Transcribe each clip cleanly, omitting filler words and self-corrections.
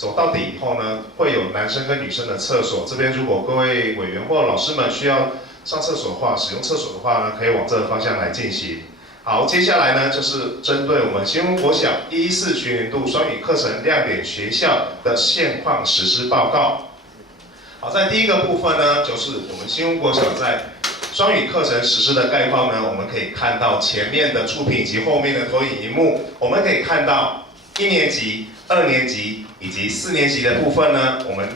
走到底以后呢，会有男生跟女生的厕所。这边如果各位委员或老师们需要上厕所的话，使用厕所的话呢，可以往这个方向来进行。好，接下来呢就是针对我们新屋国小114学年度双语课程亮点学校的现况实施报告。好，在第一个部分呢，就是我们新屋国小在双语课程实施的概况呢，我们可以看到前面的触屏以及后面的投影荧幕，我们可以看到1年级、2年级以及4年级的部分呢，我们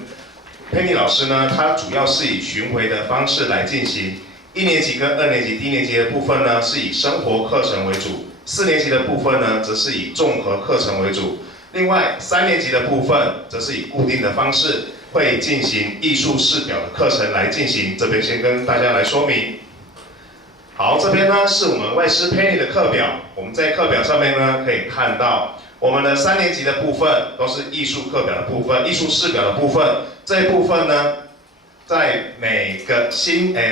佩妮老师呢，他主要是以巡回的方式来进行。1年级跟2年级、低年级的部分呢，是以生活课程为主；4年级的部分呢，则是以综合课程为主。另外，3年级的部分则是以固定的方式，会进行艺术视表的课程来进行。这边先跟大家来说明。好，这边呢是我们外师佩妮的课表。我们在课表上面呢，可以看到我们的3年级的部分都是艺术课表的部分、艺术视表的部分。这一部分呢，在每个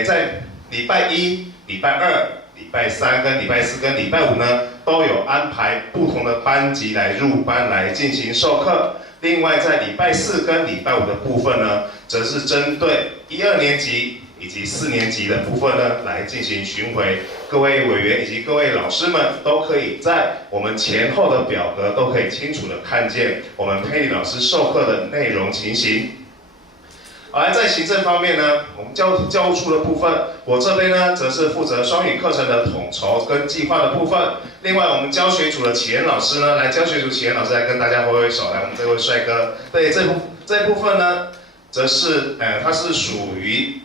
在礼拜1、礼拜2、礼拜3跟礼拜4跟礼拜5呢，都有安排不同的班级来入班来进行授课。另外，在礼拜4跟礼拜5的部分呢，则是针对1、2年级以及4年级的部分呢，来进行巡回。各位委员以及各位老师们都可以在我们前后的表格都可以清楚的看见我们佩妮老师授课的内容情形。好，来在行政方面呢，我们教务处的部分，我这边呢则是负责双语课程的统筹跟计划的部分。另外，我们教学组的启言老师呢，教学组启言老师来跟大家挥挥手，来，我们这位帅哥。对，这部分呢，则是它是属于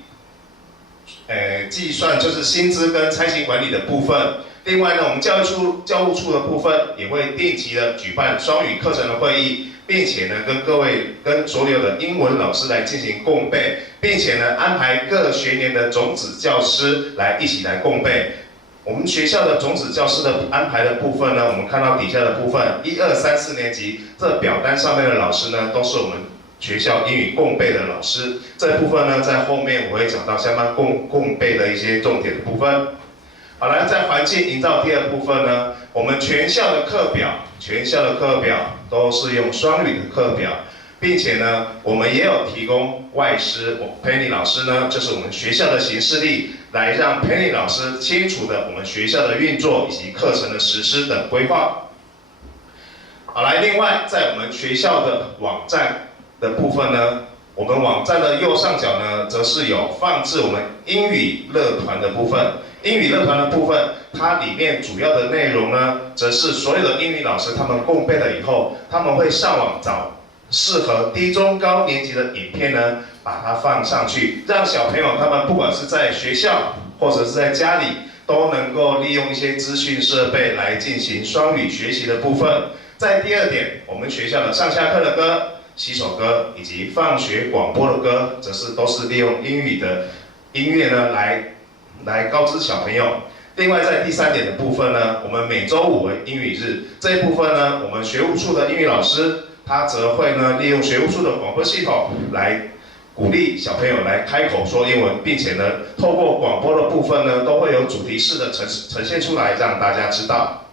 计算就是薪资跟差勤管理的部分。另外呢，我们教务处的部分也会定期的举办双语课程的会议。并且呢，跟所有的英文老师来进行共备，并且呢，安排各学年的种子教师来一起来共备。我们学校的种子教师的安排的部分呢，我们看到底下的部分，1、2、3、4年级这表单上面的老师呢，都是我们学校英语共备的老师。这部分呢，在后面我会讲到相关共备的一些重点的部分。好，来在环境营造第二部分呢，我们全校的课表都是用双语的课表，并且呢，我们也有提供外师，佩妮老师呢，就是我们学校的行事历，来让佩妮老师清楚的我们学校的运作以及课程的实施等规划。好，来，另外在我们学校的网站的部分呢，我们网站的右上角呢，则是有放置我们英语乐团的部分。英语乐团的部分，它里面主要的内容呢，则是所有的英语老师他们共备了以后，他们会上网找适合低、中、高年级的影片呢，把它放上去，让小朋友他们不管是在学校或者是在家里，都能够利用一些资讯设备来进行双语学习的部分。在第二点，我们学校的上下课的歌、洗手歌以及放学广播的歌，则是都是利用英语的音乐呢来告知小朋友。另外，在第3点的部分呢，我们每周5为英语日，这一部分呢，我们学务处的英语老师，他则会呢利用学务处的广播系统来鼓励小朋友来开口说英文，并且呢，透过广播的部分呢，都会有主题式的呈现出来，让大家知道。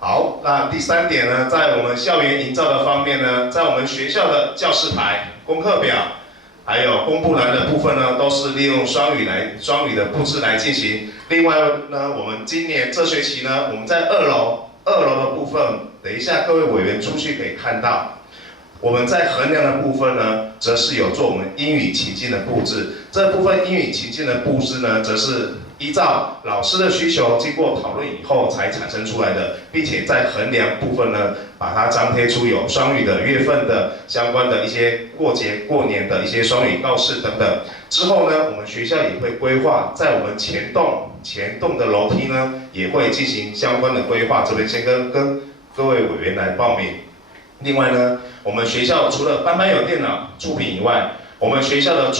好，那第3点呢，在我们校园营造的方面呢，在我们学校的教室牌、功课表，还有公布栏的部分呢，都是利用双语的布置来进行。另外呢，我们今年这学期呢，我们在2楼的部分，等一下各位委员出去可以看到，我们在横梁的部分呢，则是有做我们英语情境的布置。这部分英语情境的布置呢，则是依照老师的需求，经过讨论以后才产生出来的，并且在横梁部分呢，把它张贴出有双语的月份的相关的一些过节过年的一些双语告示等等。之后呢，我们学校也会规划在我们前栋的楼梯呢，也会进行相关的规划。这边先跟各位委员来报名。另外呢，我们学校除了班班有电脑触屏以外，我们学校的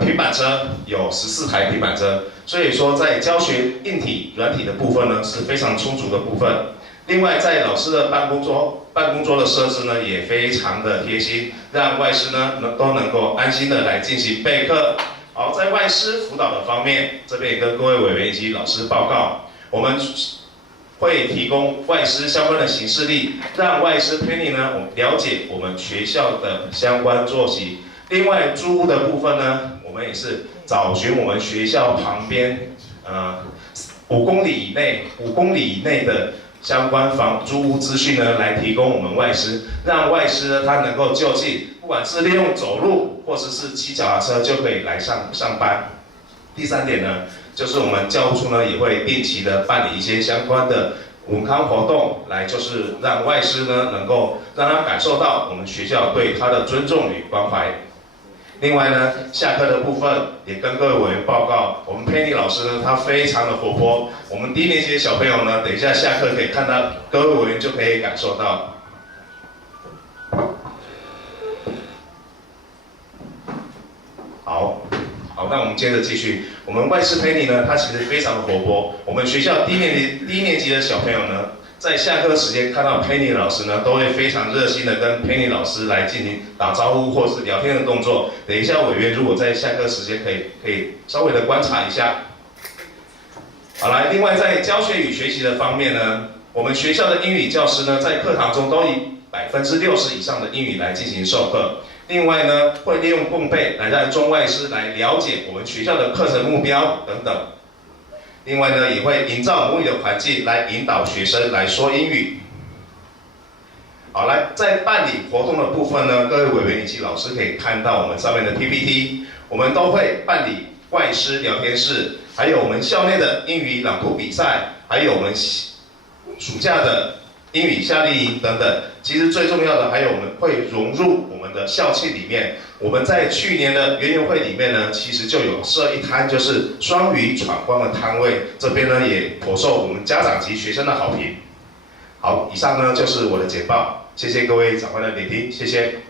平板车有14台平板车，所以说在教学硬体、软体的部分呢是非常充足的部分。另外，在老师的办公桌的设置呢也非常的贴心，让外师呢都能够安心的来进行备课。好，在外师辅导的方面，这边也跟各位委员以及老师报告，我们会提供外师相关的行事历，让外师陪你呢了解我们学校的相关作息。另外租屋的部分呢，我们也是找寻我们学校旁边5公里以内的相关房租屋资讯呢，来提供我们外师，让外师呢他能够就近，不管是利用走路或者是骑脚踏车就可以来上班。第3点呢，就是我们教务处呢也会定期的办理一些相关的文康活动，来就是让外师呢能够让他感受到我们学校对他的尊重与关怀。另外呢，下课的部分也跟各位委员报告，我们佩妮老师呢，他非常的活泼。我们低年级的小朋友呢，等一下下课可以看到，各位委员就可以感受到。好，那我们接着继续。我们外师佩妮呢，他其实非常的活泼。我们学校低年级的小朋友呢，在下课时间看到佩妮老师呢，都会非常热心的跟佩妮老师来进行打招呼或是聊天的动作。等一下委员如果在下课时间可以稍微的观察一下。好来，另外在教学与学习的方面呢，我们学校的英语教师呢，在课堂中都以60%以上的英语来进行授课。另外呢，会利用共备来让中外师来了解我们学校的课程目标等等。另外呢，也会营造母语的环境来引导学生来说英语。好，来在办理活动的部分呢，各位委员以及老师可以看到我们上面的 PPT， 我们都会办理外师聊天室，还有我们校内的英语朗读比赛，还有我们暑假的英语夏令营等等。其实最重要的还有我们会融入我们的校庆里面。我们在去年的园游会里面呢，其实就有设一摊就是双语闯关的摊位，这边呢也颇受我们家长及学生的好评。好，以上呢就是我的简报，谢谢各位长官的聆听，谢谢。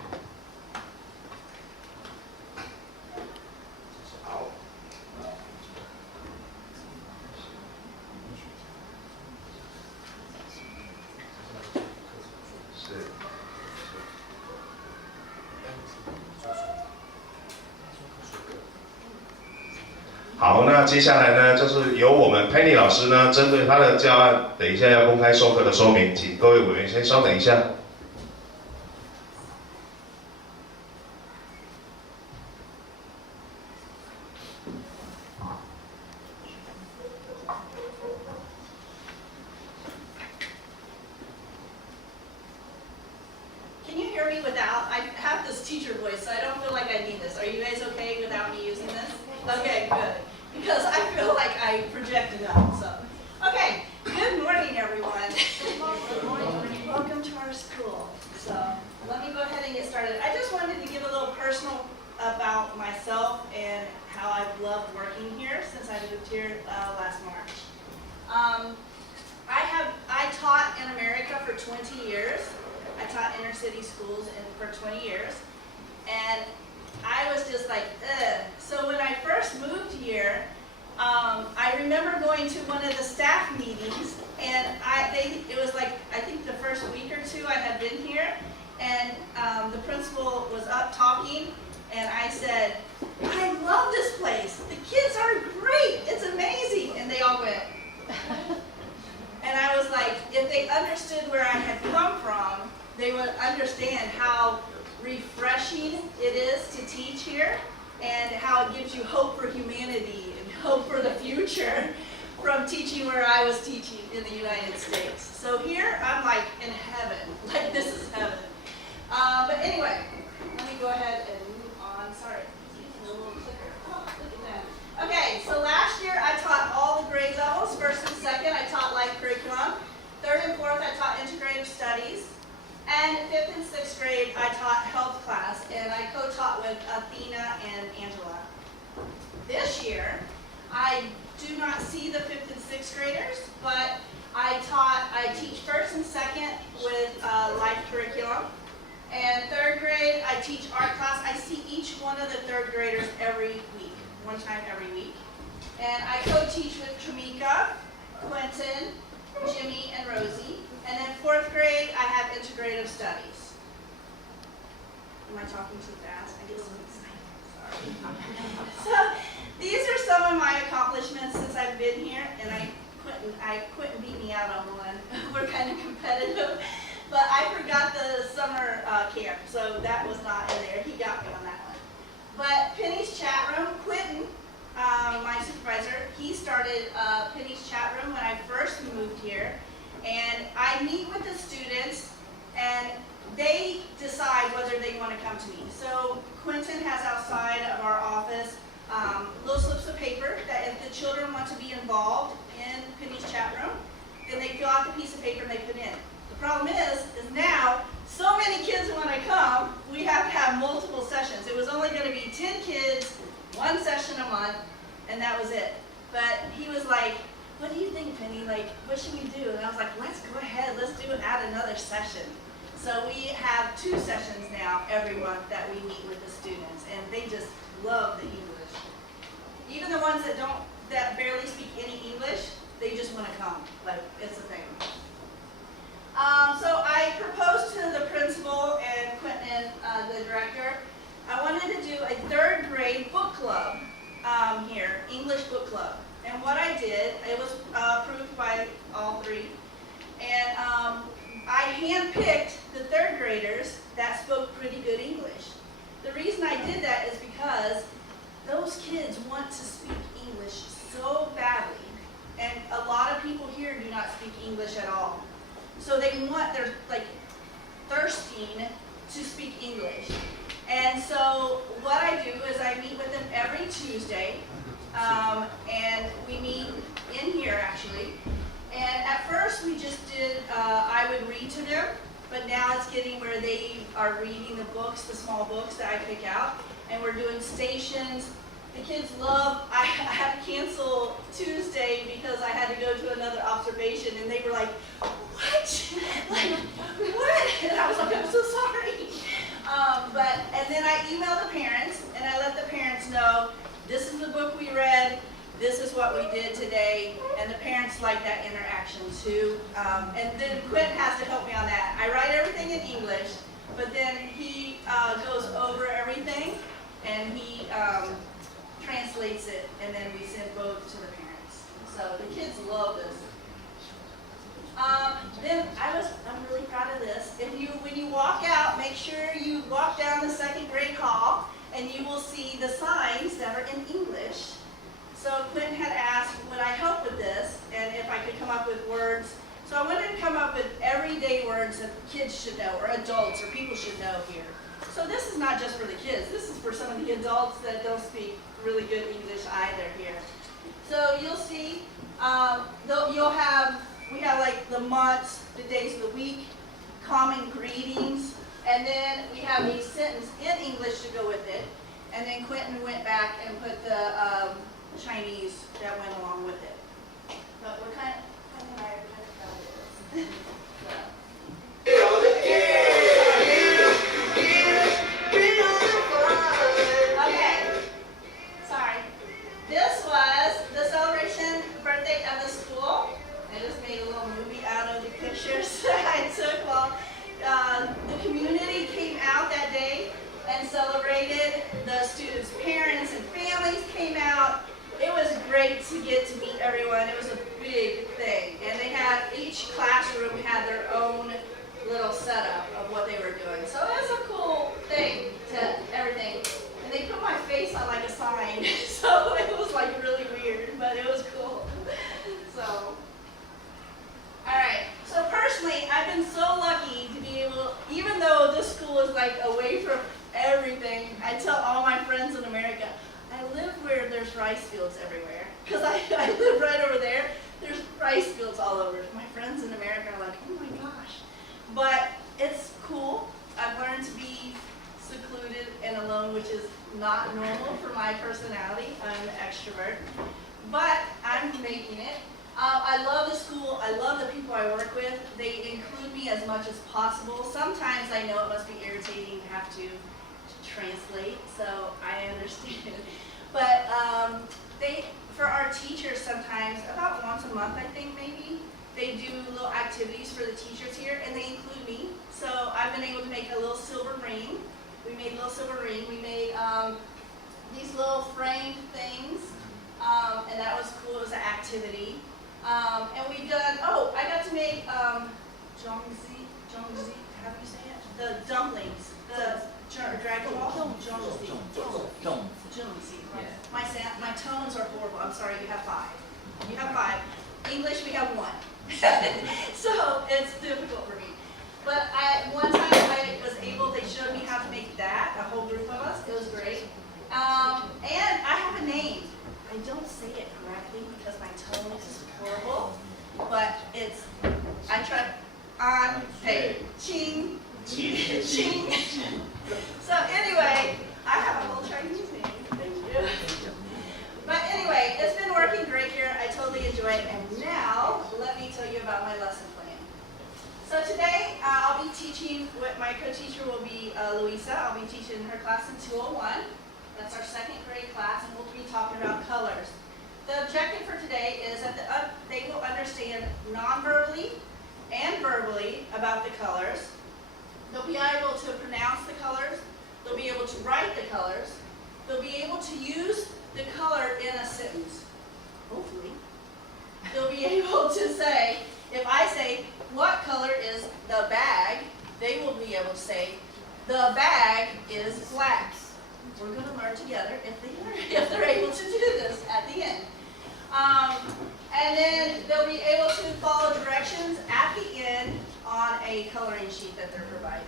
好，那接下来呢，就是由我们 Penny 老师呢，针对他的教案，等一下要公开授课的说明，请各位委员先稍等一下。Can you hear me without? I have this teacher voice, so I don't feel like I need this. Are you guys okay without me using this? Okay, good. Because I feel like I projected out, so. Okay, good morning, everyone. Good morning. Welcome to our school. So, let me go ahead and get started. I just wanted to give a little personal about myself and how I've loved working here since I moved here last March. I taught in America for 20 years. I taught inner city schools for 20 years. And I was just like, ugh. So when I first moved here, I remember going to one of the staff meetings, and it was like, I think the first week or two I had been here, and the principal was up talking, and I said, I love this place. The kids are great. It's amazing. And they all went. And I was like, if they understood where I had come from, they would understand how refreshing it is to teach here and how it gives you hope for humanity and hope for the future from teaching where I was teaching in the United States. So here I'm like in heaven, like this is heaven. But anyway, let me go ahead and move on. Sorry, a little clicker. Oh, look at that. Okay, so last year I taught all the grade levels. First and second I taught life curriculum. Third and fourth I taught integrative studies. And 5th and 6th grade, I taught health class, and I co-taught with Athena and Angela. This year, I do not see the 5th and 6th graders, but I teach 1st and 2nd with life curriculum. And 3rd grade, I teach art class. I see each one of the 3rd graders every week, one time every week. And I co-teach with Tramika, Quentin, Jimmy, and Rosie. And then 4th grade, I have integrative studies. Am I talking too fast? I get so excited. Sorry. So these are some of my accomplishments since I've been here, and I Quentin beat me out on one. We're kind of competitive. But I forgot the summer camp, so that was not in there. He got me on that one. But Penny's chat room, Quentin, my supervisor, he started Penny's chat room when I first moved here. And I meet with the students, and they decide whether they want to come to me. So Quentin has outside of our office little slips of paper that if the children want to be involved in Penny's chat room, then they fill out the piece of paper and they put in. The problem is now so many kids want to come, we have to have multiple sessions. It was only going to be 10 kids, one session a month, and that was it. But he was like, what do you think, Penny? Like, what should we do? And I was like, let's go ahead, add another session. So we have 2 sessions now every month that we meet with the students, and they just love the English. Even the ones that barely speak any English, they just want to come. Like, it's a thing. So I proposed to the principal and Quentin, the director, I wanted to do a 3rd grade book club here, English book club. And what I did, it was approved by all 3, and I handpicked the 3rd graders that spoke pretty good English. The reason I did that is because those kids want to speak English so badly, and a lot of people here do not speak English at all. So they're like thirsting to speak English. And so what I do is I meet with them every Tuesday, and we meet in here actually. And at first we just did, I would read to them, but now it's getting where they are reading the books, the small books that I pick out, and we're doing stations. The kids love, I had to cancel Tuesday because I had to go to another observation, and they were like, what? Like, what? And I was like, I'm so sorry. And then I emailed the parents, and I let the parents know, this is the book we read, this is what we did today, and the parents like that interaction too. And then Quentin has to help me on that. I write everything in English, but then he goes over everything, and he translates it, and then we send both to the parents. So the kids love this. Then I'm really proud of this. When you walk out, make sure you walk down the 2nd grade hall, and you will see the signs that are in English. So Quentin had asked, would I help with this, and if I could come up with words. So I wanted to come up with everyday words that kids should know, or adults, or people should know here. So this is not just for the kids. This is for some of the adults that don't speak really good English either here. So you'll see, we have like the months, the days of the week, common greetings, and then we have a sentence in English to go with it. And then Quentin went back and put the Chinese that went along with it. But we're kind of proud of this. Okay, sorry. This was the celebration birthday of the school. I just made a little movie out of the pictures I took while the community came out that day and celebrated. The students' parents and families came out. It was great to get to meet everyone. It was a big thing. And they had, each classroom had their own little setup of what they were doing. So it was a cool thing to everything. And they put my face on like a sign. So it was like really weird, but it was cool. So, alright. So personally, I've been so lucky to be able, even though this school is like away from everything, I tell all my friends in America, I live where there's rice fields everywhere. Because I live right over there. There's rice fields all over. My friends in America are like, oh my gosh. But it's cool. I've learned to be secluded and alone, which is not normal for my personality. I'm an extrovert. But I'm making it. I love the school. I love the people I work with. They include me as much as possible. Sometimes I know it must be irritating to have to translate, so I understand. But for our teachers sometimes, about once a month I think maybe, they do little activities for the teachers here, and they include me. So I've been able to make a little silver ring. We made a little silver ring. We made these little framed things, and that was cool. It was an activity. And we've done, oh, I got to make zhongzi, how do you say it? The dumplings, the dragon ball, zhongzi. My tones are horrible. I'm sorry, you have 5. You have 5. English, we have 1. So it's difficult for me. But one time I was able, they showed me how to make that, a whole group of us. It was great. And I have a name. I don't say it correctly because my tone is horrible, but it's, I try, on, hey, ching, ching. So anyway, I have a whole Chinese name. Thank you. But anyway, it's been working great here. I totally enjoy it. And now, let me tell you about my lesson plan. So today, I'll be teaching, my co-teacher will be Louisa. I'll be teaching her class in 201. That's our 2nd grade class, and we'll be talking about colors. The objective for today is that they will understand non-verbally and verbally about the colors. They'll be able to pronounce the colors. They'll be able to write the colors. They'll be able to use the color in a sentence, hopefully. They'll be able to say, if I say, what color is the bag? They will be able to say, the bag is black. We're going to learn together if they're able to do this at the end. And then they'll be able to follow directions at the end on a coloring sheet that they're provided.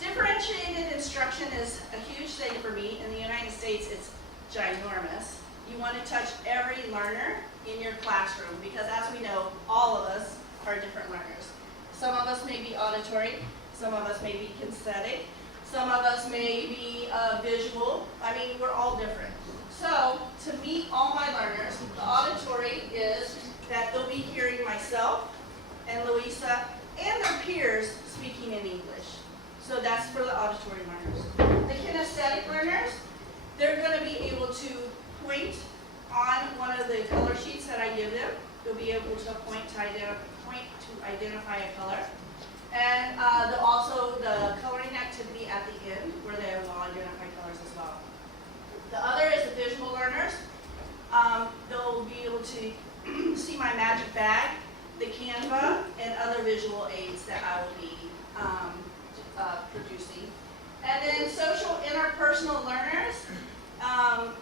Differentiated instruction is a huge thing for me. In the United States, it's ginormous. You want to touch every learner in your classroom because, as we know, all of us are different learners. Some of us may be auditory, some of us may be kinesthetic, some of us may be visual. I mean, we're all different. So, to meet all my learners, the auditory is that they'll be hearing myself and Louisa and their peers speaking in English. So that's for the auditory learners. The kinesthetic learners, they're going to be able to point on one of the color sheets that I give them. They'll be able to point to identify a color. And also the coloring activity at the end where they will identify colors as well. The other is the visual learners. They'll be able to see my magic bag, the Canva, and other visual aids that I will be producing. And then social interpersonal learners,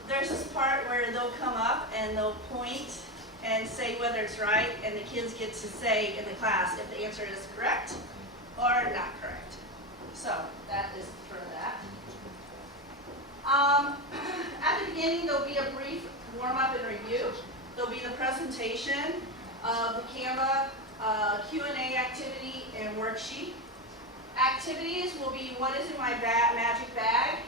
there's this part where they'll come up and they'll point and say whether it's right, and the kids get to say in the class if the answer is correct or not correct. So that is for that. At the beginning, there'll be a brief warm-up and review. There'll be the presentation of the Canva Q&A activity and worksheet. Activities will be what is in my magic bag,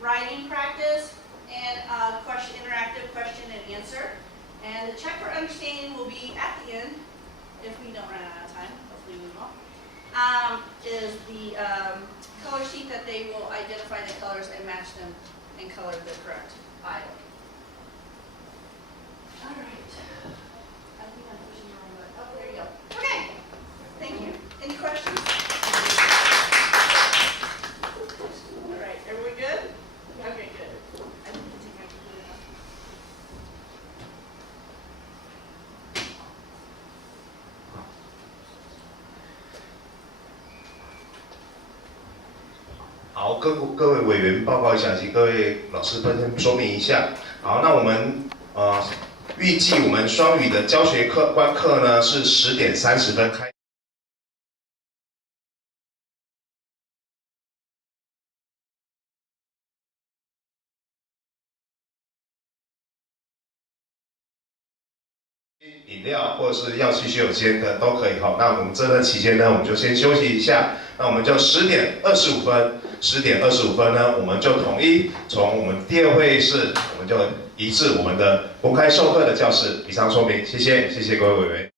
writing practice, and interactive question and answer. And the check for understanding will be at the end, if we don't run out of time, hopefully we won't, is the color sheet that they will identify the colors and match them and color the correct item. All right. I think I'm pushing the wrong button. Oh, there you go. Okay. Thank you. Any questions? All right. Everyone good? Okay, good. I think you take my computer off.好，各位委员报告一下，及各位老师先说明一下。好，那我们预计我们双语的教学观课呢是10点30分开。饮料或者是要继续有间的都可以哈。那我们这段期间呢，我们就先休息一下。那我们就10点25分呢，我们就统一从我们第2会议室，我们就移至我们的公开授课的教室。以上说明，谢谢各位委员。